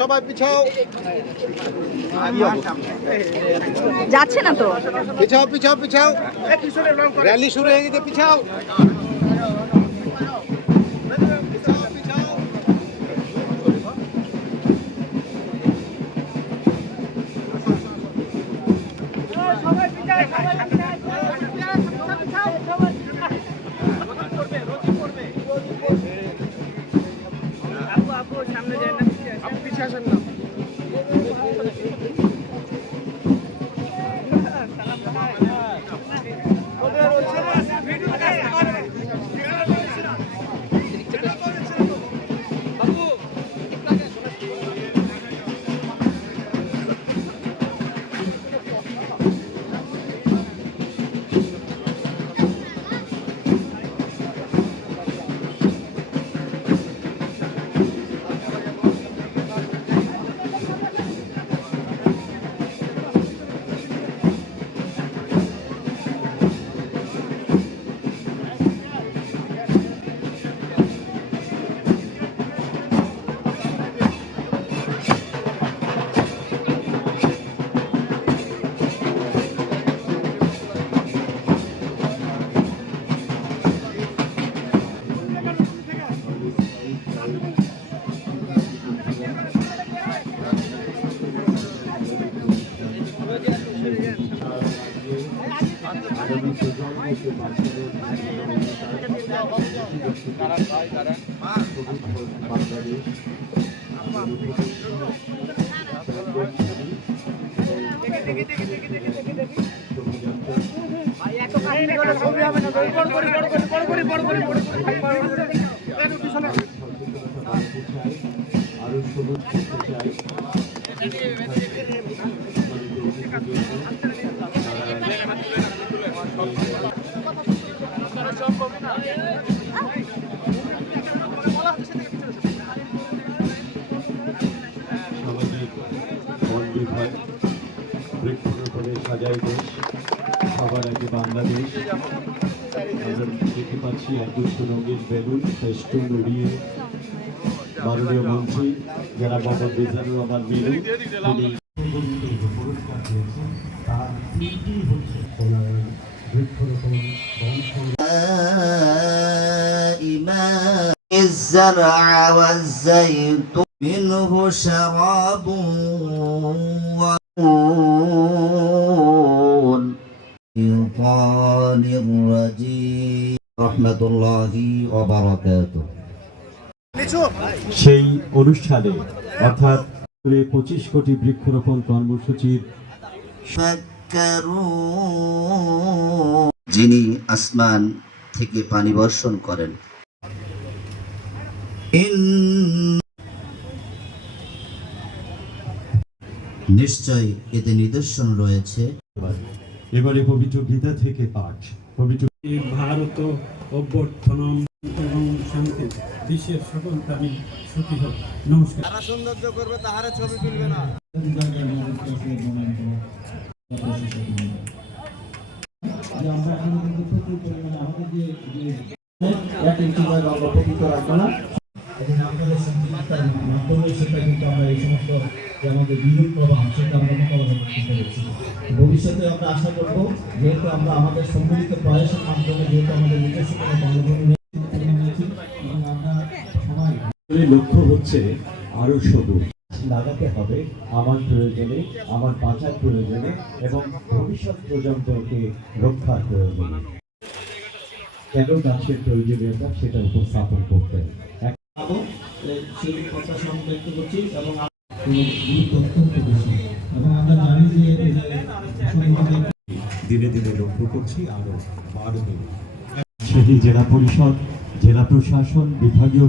সবাই পিছাও। যাচ্ছে না তো, পিছাও পিছাও পিছাও, র্যালি শুরু হয়ে গেছে, পিছাও। সামনে যায় না, পিছিয়ে আসেন না। বৃক্ষরোপণে সাজাই দেশ, সবার আগে বাংলাদেশ। আমরা দেখতে পাচ্ছি এত সুরঙ্গের বেলুন ফেস্টুন উড়িয়ে মাননীয় মন্ত্রী যারা বাবা বেজানুর রহমান মিলু তিনি পুরস্কার দিয়েছেন। তার তিনটি হচ্ছে ওনার বৃক্ষরোপণ الزرع والزيتون منه شراب الشيطان الرجيم رحمة الله وبركاته। সেই অনুষ্ঠানে অর্থাৎ 25 কোটি বৃক্ষরোপণ কর্মসূচির যিনি আসমান থেকে পানি বর্ষণ করেন, নিশ্চয় এতে নিদর্শন রয়েছে। এবারে পবিত্র গীতা থেকে পাঠ। পবিত্র ভারত অভ্যর্থনম এবং শান্তি দেশের সকল প্রাণী সুখী হোক। নমস্কার। যারা সৌন্দর্য করবে তাহারে ছবি তুলবে না। ভবিষ্যতে আমরা আশা করব, যেহেতু আমরা আমাদের সম্মিলিত প্রয়াসের মাধ্যমে যেহেতু আমাদের নিজস্ব কোনো কর্মভূমি নিয়েছি এবং আমরা সবাই লক্ষ্য হচ্ছে আরো সবুজ লাগাতে হবে আমার প্রয়োজনে, আমার বাঁচার প্রয়োজনে এবং ভবিষ্যৎ প্রজন্মকে রক্ষার প্রয়োজনে। কেন গাছের প্রয়োজনীয়তা সেটা উপস্থাপন করতে সেই প্রত্যাশা ব্যক্ত করছি এবং অত্যন্ত বেশি এবং আমরা জানি যে দিনে দিনে লক্ষ্য করছি আরো বাড়বে। সেটি জেলা পরিষদ, জেলা প্রশাসন, বিভাগীয়